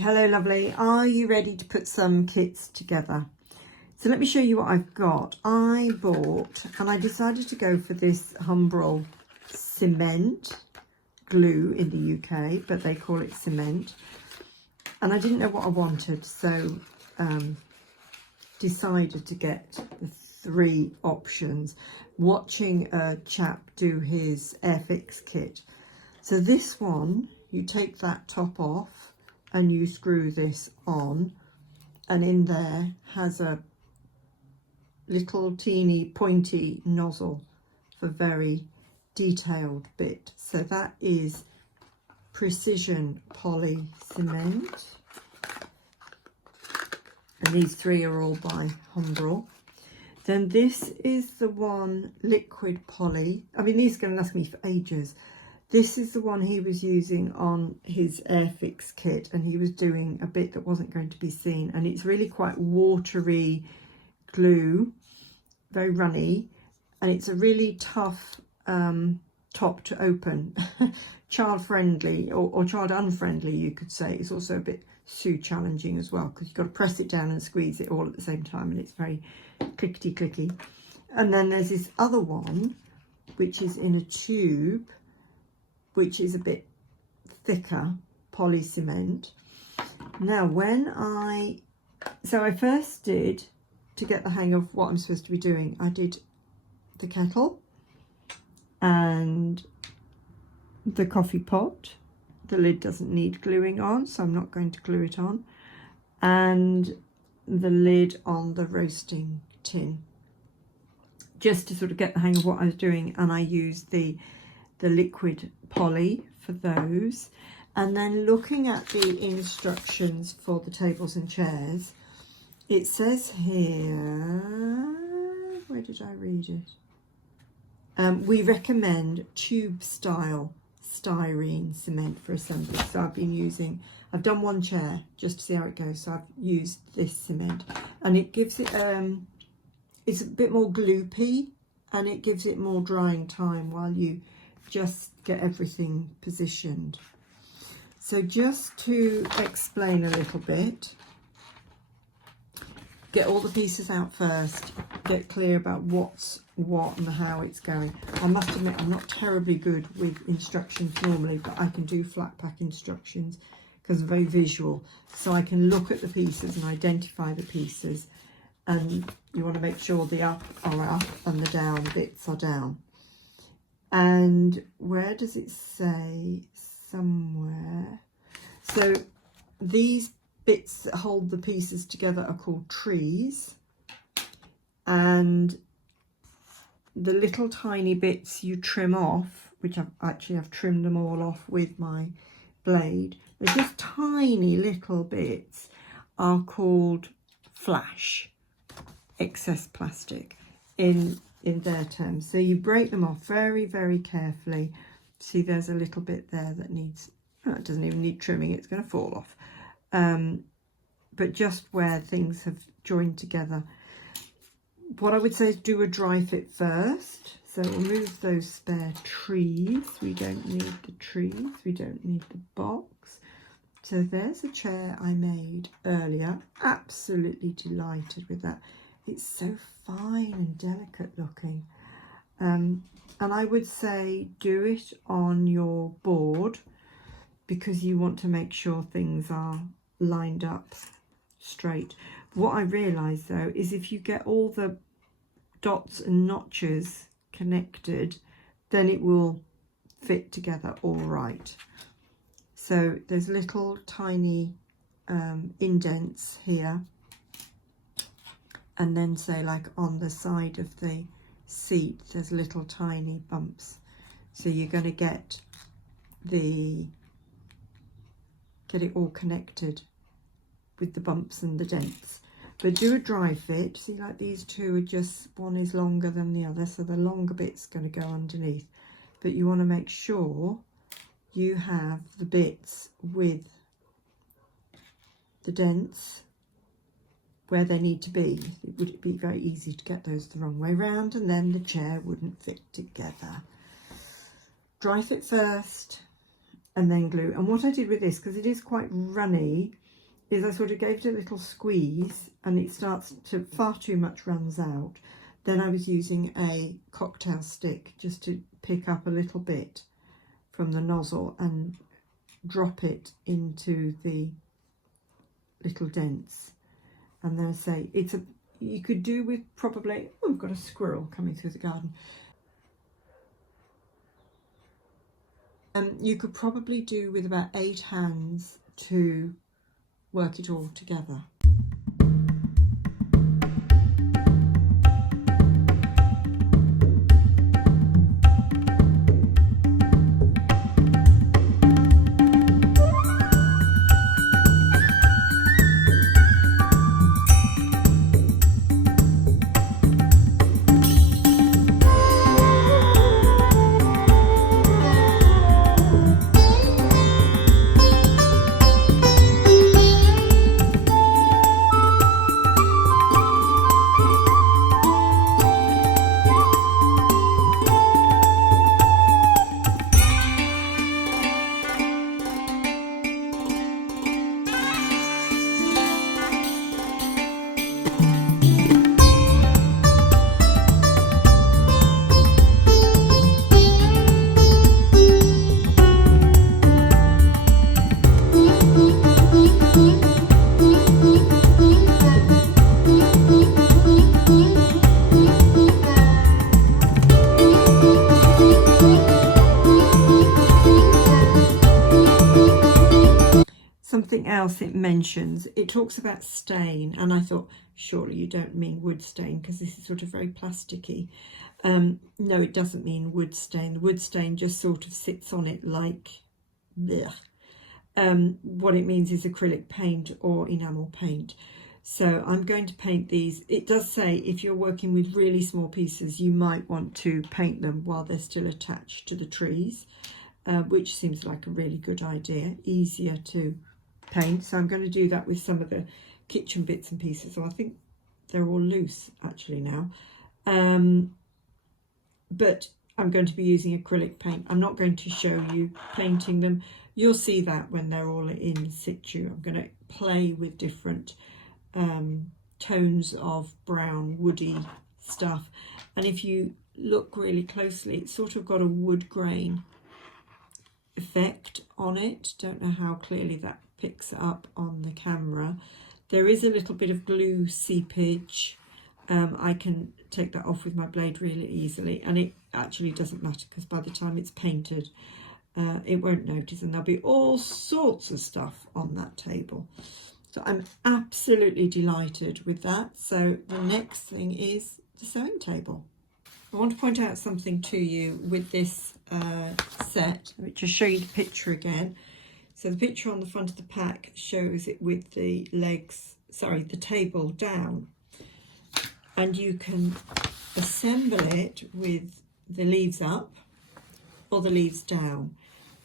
Hello lovely, are you ready to put some kits together? So let me show you what I've got. I bought, and I decided to go for this Humbrol cement glue in the UK, but they call it cement. And I didn't know what I wanted, so decided to get the 3 options, watching a chap do his Airfix kit. So this one, you take that top off and you screw this on, and in there has a little teeny pointy nozzle for very detailed bit. So that is precision poly cement, and these 3 are all by Humbrol. Then this is the one liquid poly. I mean, these are going to last me for ages. This is the one he was using on his Airfix kit, and he was doing a bit that wasn't going to be seen, and it's really quite watery glue, very runny, and it's a really tough top to open. Child friendly or child unfriendly, you could say. It's also a bit challenging as well, because you've got to press it down and squeeze it all at the same time, and it's very clickety. And then there's this other one which is in a tube, which is a bit thicker poly cement. Now I first did, to get the hang of what I'm supposed to be doing, I did the kettle and the coffee pot. The lid doesn't need gluing on, so I'm not going to glue it on, and the lid on the roasting tin, just to sort of get the hang of what I was doing. And I used the liquid poly for those. And then looking at the instructions for the tables and chairs, it says here, where did I read it? We recommend tube style styrene cement for assembly. So I've done one chair just to see how it goes, so I've used this cement, and it gives it it's a bit more gloopy, and it gives it more drying time while you just get everything positioned. So just to explain a little bit, get all the pieces out first, get clear about what's what and how it's going. I must admit, I'm not terribly good with instructions normally, but I can do flat pack instructions because I'm very visual. So I can look at the pieces and identify the pieces, and you want to make sure the up are up and the down bits are down. And where does it say? Somewhere. So these bits that hold the pieces together are called trees, and the little tiny bits you trim off, which I've trimmed them all off with my blade. They're just tiny little bits, are called flash, excess plastic in their terms. So you break them off very, very carefully. See, there's a little bit there that needs, it doesn't even need trimming, it's going to fall off. But just where things have joined together. What I would say is do a dry fit first. So remove those spare trees. We don't need the trees, we don't need the box. So there's a chair I made earlier. Absolutely delighted with that. It's so fine and delicate looking. And I would say do it on your board, because you want to make sure things are lined up straight. What I realised though is if you get all the dots and notches connected, then it will fit together all right. So there's little tiny indents here, and then say like on the side of the seat there's little tiny bumps. So you're going to get it all connected with the bumps and the dents. But do a dry fit. See, like these two are just, one is longer than the other, so the longer bit's going to go underneath. But you want to make sure you have the bits with the dents where they need to be. It would be very easy to get those the wrong way round, and then the chair wouldn't fit together. Dry fit first and then glue. And what I did with this, because it is quite runny, is I sort of gave it a little squeeze and it starts to, far too much runs out. Then I was using a cocktail stick just to pick up a little bit from the nozzle and drop it into the little dents. And then I say, you could do with probably, oh, we've got a squirrel coming through the garden. You could probably do with about 8 hands to work it all together. Something else it mentions, it talks about stain, and I thought surely you don't mean wood stain because this is sort of very plasticky. No, it doesn't mean wood stain. The wood stain just sort of sits on it like blech. What it means is acrylic paint or enamel paint. So I'm going to paint these. It does say if you're working with really small pieces you might want to paint them while they're still attached to the trees, which seems like a really good idea, easier to paint. So I'm going to do that with some of the kitchen bits and pieces. So I think they're all loose actually now, but I'm going to be using acrylic paint. I'm not going to show you painting them. You'll see that when they're all in situ. I'm going to play with different tones of brown woody stuff, and if you look really closely it's sort of got a wood grain effect on it. Don't know how clearly that picks up on the camera. There is a little bit of glue seepage. I can take that off with my blade really easily, and it actually doesn't matter because by the time it's painted it won't notice, and there'll be all sorts of stuff on that table. So I'm absolutely delighted with that. So the next thing is the sewing table. I want to point out something to you with this set. Let me just show you the picture again. So the picture on the front of the pack shows it with the the table down, and you can assemble it with the leaves up or the leaves down.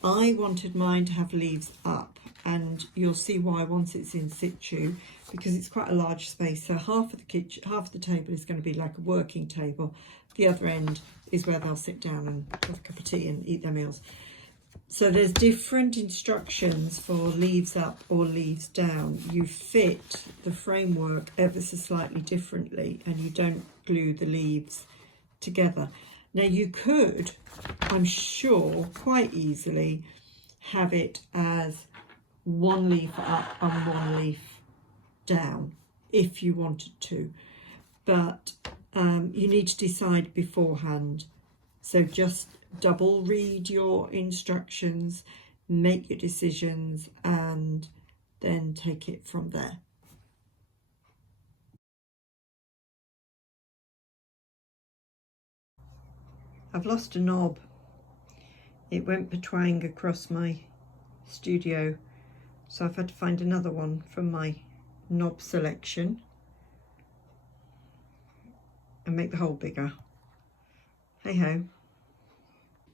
I wanted mine to have leaves up, and you'll see why once it's in situ, because it's quite a large space. So half of the table is going to be like a working table. The other end is where they'll sit down and have a cup of tea and eat their meals. So there's different instructions for leaves up or leaves down. You fit the framework ever so slightly differently, and you don't glue the leaves together. Now you could, I'm sure, quite easily have it as one leaf up and one leaf down if you wanted to, but you need to decide beforehand. So just double read your instructions, make your decisions, and then take it from there. I've lost a knob. It went betwang across my studio, so I've had to find another one from my knob selection and make the hole bigger. Hey ho.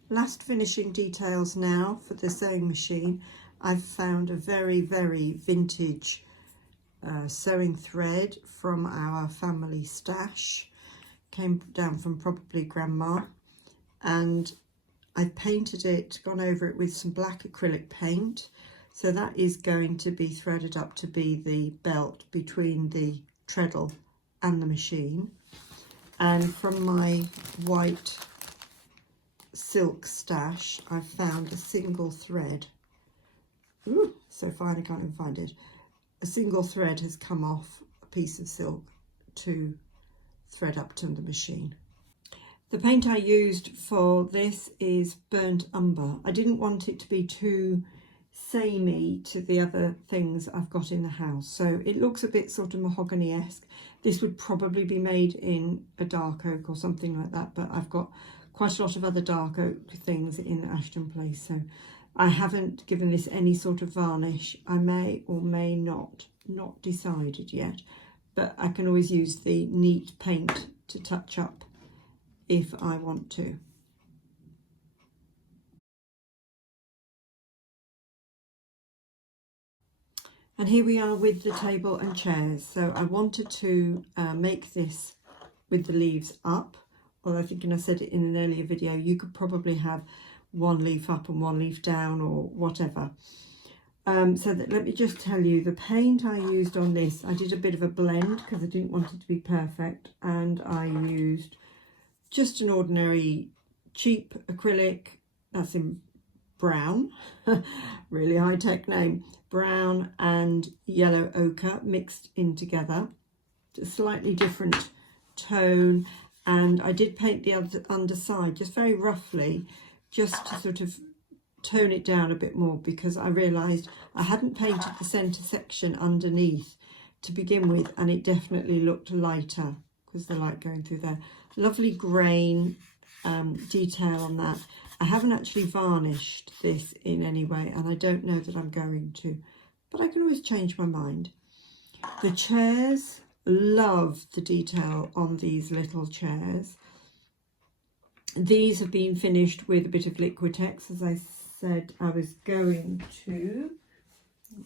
Last finishing details now for the sewing machine. I've found a very, very vintage sewing thread from our family stash. Came down from probably Grandma, and I've painted it, gone over it with some black acrylic paint. So that is going to be threaded up to be the belt between the treadle and the machine. And from my white silk stash, I've found a single thread. Ooh, so fine I can't even find it. A single thread has come off a piece of silk to thread up to the machine. The paint I used for this is burnt umber. I didn't want it to be too samey to the other things I've got in the house, so it looks a bit sort of mahogany-esque. This would probably be made in a dark oak or something like that, but I've got quite a lot of other dark oak things in Ashton Place, so I haven't given this any sort of varnish. I may or may not decided yet, but I can always use the neat paint to touch up if I want to. And here we are with the table and chairs. So I wanted to make this with the leaves up, although I think, and I said it in an earlier video, you could probably have one leaf up and one leaf down or whatever. So that, let me just tell you, the paint I used on this, I did a bit of a blend because I didn't want it to be perfect, and I used just an ordinary cheap acrylic, that's in brown, really high-tech name, brown and yellow ochre mixed in together, a slightly different tone. And I did paint the other underside just very roughly, just to sort of tone it down a bit more, because I realised I hadn't painted the centre section underneath to begin with, and it definitely looked lighter because the light going through there. Lovely grain detail on that. I haven't actually varnished this in any way, and I don't know that I'm going to, but I can always change my mind. The chairs, love the detail on these little chairs. These have been finished with a bit of Liquitex, as I said I was going to,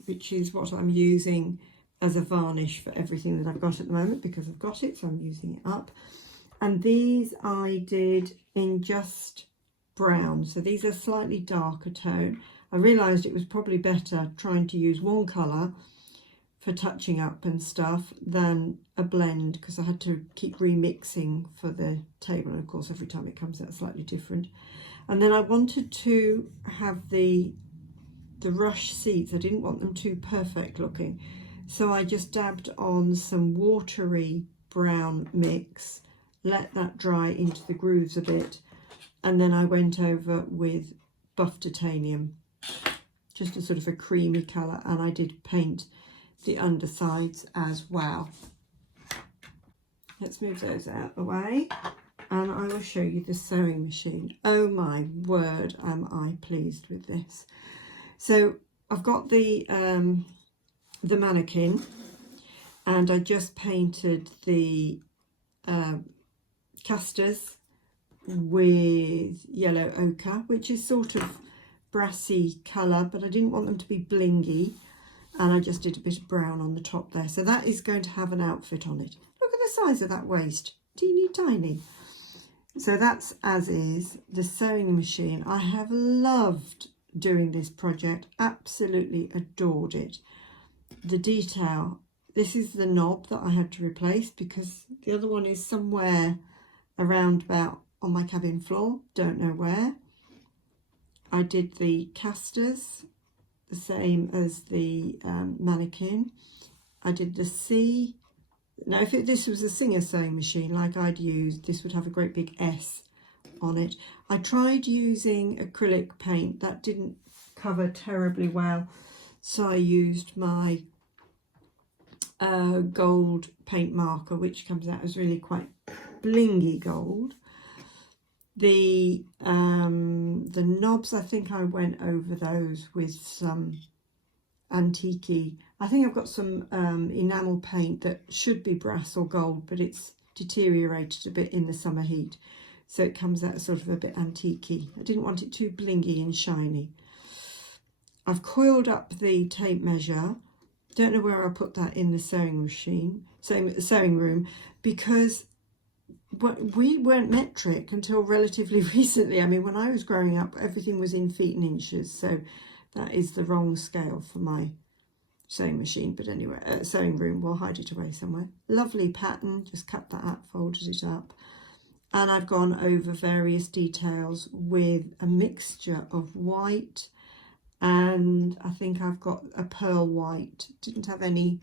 which is what I'm using as a varnish for everything that I've got at the moment, because I've got it, so I'm using it up. And these I did in just brown, so these are slightly darker tone. I realised it was probably better trying to use one colour for touching up and stuff than a blend, because I had to keep remixing for the table, and of course every time it comes out slightly different. And then I wanted to have the rush seats. I didn't want them too perfect looking, so I just dabbed on some watery brown mix, let that dry into the grooves a bit, and then I went over with buff titanium, just a sort of a creamy colour, and I did paint the undersides as well. Let's move those out of the way, and I will show you the sewing machine. Oh my word, am I pleased with this. So I've got the mannequin, and I just painted the casters with yellow ochre, which is sort of brassy colour, but I didn't want them to be blingy, and I just did a bit of brown on the top there. So that is going to have an outfit on it. Look at the size of that waist, teeny tiny. So that's as is. The sewing machine, I have loved doing this project, absolutely adored it. The detail, this is the knob that I had to replace because the other one is somewhere around about on my cabin floor, don't know where. I did the casters the same as the mannequin. I did the C. Now if this was a Singer sewing machine like I'd used, this would have a great big S on it. I tried using acrylic paint, that didn't cover terribly well, so I used my gold paint marker, which comes out as really quite blingy gold. The knobs, I think I went over those with some antique-y. I think I've got some enamel paint that should be brass or gold, but it's deteriorated a bit in the summer heat, so it comes out sort of a bit antique-y. I didn't want it too blingy and shiny. I've coiled up the tape measure. Don't know where I put that in the sewing machine, sewing room, because we weren't metric until relatively recently. I mean, when I was growing up, everything was in feet and inches. So That is the wrong scale for my sewing machine, but anyway, sewing room. We'll hide it away somewhere. Lovely pattern, just cut that out, folded it up. And I've gone over various details with a mixture of white, and I think I've got a pearl white, didn't have any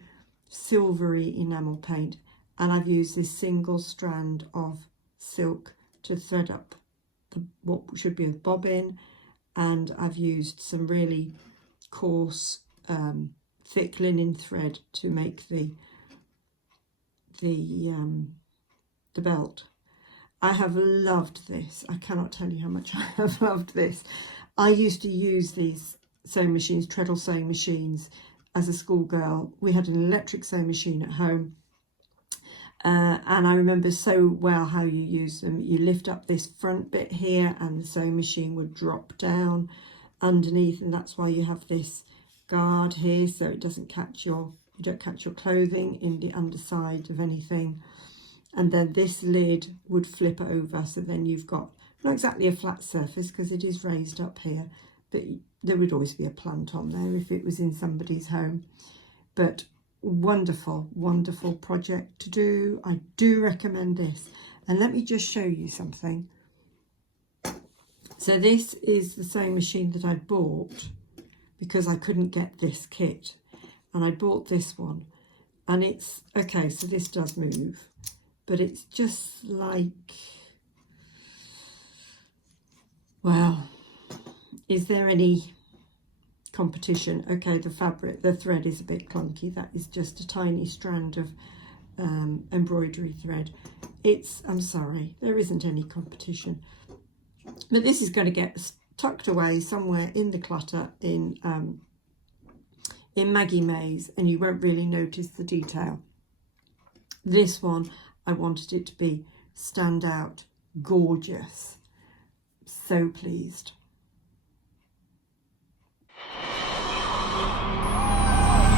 silvery enamel paint, and I've used this single strand of silk to thread up what should be a bobbin, and I've used some really coarse thick linen thread to make the belt. I have loved this. I cannot tell you how much I have loved this. I used to use these sewing machines, treadle sewing machines, as a schoolgirl. We had an electric sewing machine at home, and I remember so well how you use them. You lift up this front bit here and the sewing machine would drop down underneath, and that's why you have this guard here so it doesn't catch you don't catch your clothing in the underside of anything. And then this lid would flip over, so then you've got not exactly a flat surface because it is raised up here, but there would always be a plant on there if it was in somebody's home. But wonderful, wonderful project to do. I do recommend this. And let me just show you something. So this is the sewing machine that I bought because I couldn't get this kit, and I bought this one, and it's okay, so this does move, but it's just like, well, is there any competition? Okay, the fabric, the thread is a bit clunky. That is just a tiny strand of embroidery thread. I'm sorry, there isn't any competition. But this is going to get tucked away somewhere in the clutter in Maggie May's, and you won't really notice the detail. This one, I wanted it to be stand out, gorgeous. So pleased.